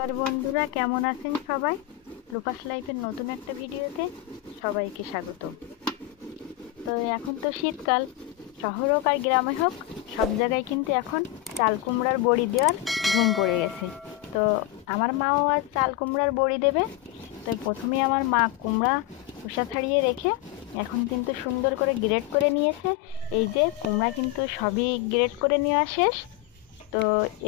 নমস্কার বন্ধুরা, কেমন আছেন সবাই? লুকাস লাইফের নতুন একটা ভিডিওতে সবাইকে স্বাগত। তো এখন তো শীতকাল, শহর হোক আর গ্রামে হোক সব জায়গায় কিন্তু এখন চাল কুমড়ার বড়ি দেওয়ার ধুম পড়ে গেছে। তো আমার মাও আজ চাল কুমড়ার বড়ি দেবে। তো প্রথমে আমার মা কুমড়া খোসা ছাড়িয়ে রেখে এখন কিন্তু সুন্দর করে গ্রেড করে নিয়েছে। এই যে কুমড়া কিন্তু সবই গ্রেড করে নেওয়া শেষ। তো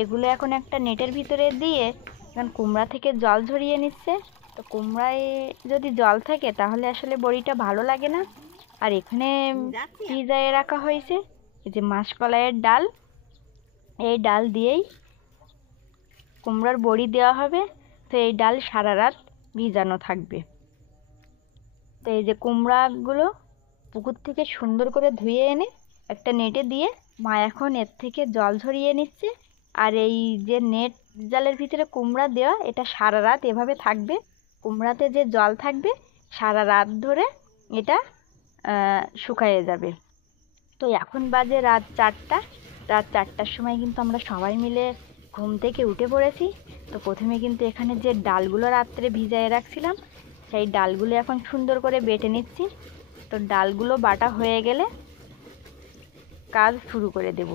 এগুলো এখন একটা নেটের ভিতরে দিয়ে এখন কুমড়া থেকে জল ঝরিয়ে নিচ্ছে। তো কুমড়ায় যদি জল থাকে তাহলে আসলে বড়িটা ভালো লাগে না। আর এখানে ভিজায়ে রাখা হয়েছে এই যে মাসকলাইয়ের ডাল, এই ডাল দিয়েই কুমড়ার বড়ি দেওয়া হবে। তো এই ডাল সারা রাত ভিজানো থাকবে। তো এই যে কুমড়াগুলো পুকুর থেকে সুন্দর করে ধুয়ে এনে একটা নেটে দিয়ে মা এখন এর থেকে জল ঝরিয়ে নিচ্ছে। আর এই যে নেট জালের ভিতরে কুমড়া দেওয়া, এটা সারা রাত এভাবে থাকবে। কুমড়াতে যে জল থাকবে সারা রাত ধরে এটা শুকায়ে যাবে। তো এখন বাজে রাত 4টা। রাত 4টার সময় কিন্তু আমরা সবাই মিলে ঘুম থেকে উঠে পড়েছি। তো প্রথমে কিন্তু এখানে যে ডালগুলো রাত্রে ভিজায়ে রাখছিলাম সেই ডালগুলো এখন সুন্দর করে বেটে নিচ্ছি। তো ডালগুলো বাটা হয়ে গেলে কাজ শুরু করে দেব।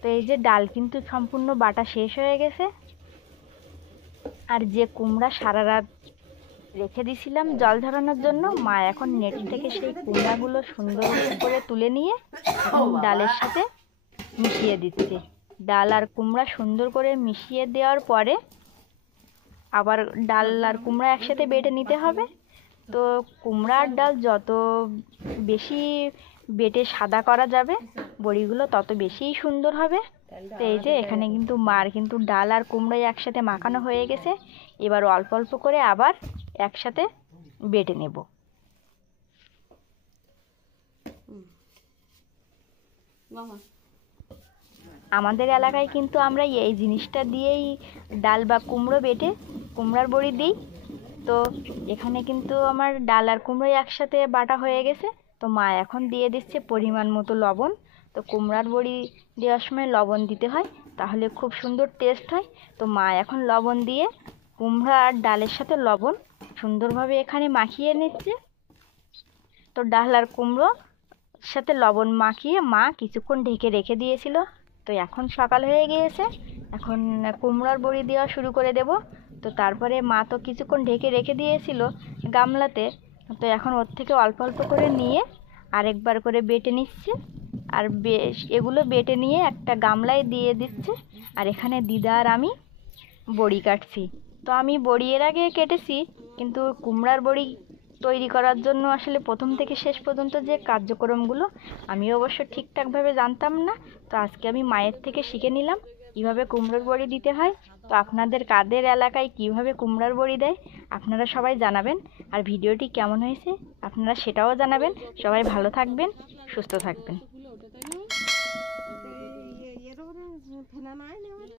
তো এই যে ডাল কিন্তু সম্পূর্ণ বাটা শেষ হয়ে গেছে। আর যে কুমড়া সারা রাত রেখে দিয়েছিলাম জল ঝরানোর জন্য, মা এখন নেট থেকে সেই কুমড়াগুলো সুন্দর করে তুলে নিয়ে এখন ডালের সাথে মিশিয়ে দিচ্ছে। ডাল আর কুমড়া সুন্দর করে মিশিয়ে দেওয়ার পরে আবার ডাল আর কুমড়া একসাথে বেটে নিতে হবে। তো কুমড়া আর ডাল যত বেশি বেটে সাদা করা যাবে বড়িগুলো তত বেশিই সুন্দর হবে। তো এই যে এখানে কিন্তু মার কিন্তু ডাল আর কুমড়াই একসাথে মাখানো হয়ে গেছে। এবার অল্প অল্প করে আবার একসাথে বেটে নেব। আমাদের এলাকায় কিন্তু আমরা এই জিনিসটা দিয়েই ডাল বা কুমড়ো বেটে কুমড়ার বড়ি দিই। তো এখানে কিন্তু আমার ডাল আর কুমড়োই একসাথে বাটা হয়ে গেছে। তো মা এখন দিয়ে দিচ্ছে পরিমাণ মতো লবণ। তো কুমড়ার বড়ি দেওয়ার সময় লবণ দিতে হয়, তাহলে খুব সুন্দর টেস্ট হয়। তো মা এখন লবণ দিয়ে কুমড়া আর ডালের সাথে লবণ সুন্দরভাবে এখানে মাখিয়ে নিচ্ছে। তো ডাল আর কুমড়োর সাথে লবণ মাখিয়ে মা কিছুক্ষণ ঢেকে রেখে দিয়েছিল। তো এখন সকাল হয়ে গিয়েছে, এখন কুমড়ার বড়ি দেওয়া শুরু করে দেব। তো তারপরে মা তো কিছুক্ষণ ঢেকে রেখে দিয়েছিল গামলাতে। তো এখন ওর থেকে অল্প অল্প করে নিয়ে আরেকবার করে বেটে নিচ্ছে। আর বেশ এগুলো বেটে নিয়ে একটা গামলায় দিয়ে দিচ্ছে। আর এখানে দিদা আর আমি বড়ি কাটছি। তো আমি বড়ি এর আগে কেটেছি, কিন্তু কুমড়ার বড়ি তৈরি করার জন্য আসলে প্রথম থেকে শেষ পর্যন্ত যে কার্যক্রমগুলো আমি অবশ্য ঠিকঠাকভাবে জানতাম না। তো আজকে আমি মায়ের থেকে শিখে নিলাম কীভাবে কুমড়োর বড়ি দিতে হয়। তো আপনাদের কাদের এলাকায় কীভাবে কুমড়ার বড়ি দেয় আপনারা সবাই জানাবেন। আর ভিডিওটি কেমন হয়েছে আপনারা সেটাও জানাবেন। সবাই ভালো থাকবেন, সুস্থ থাকবেন।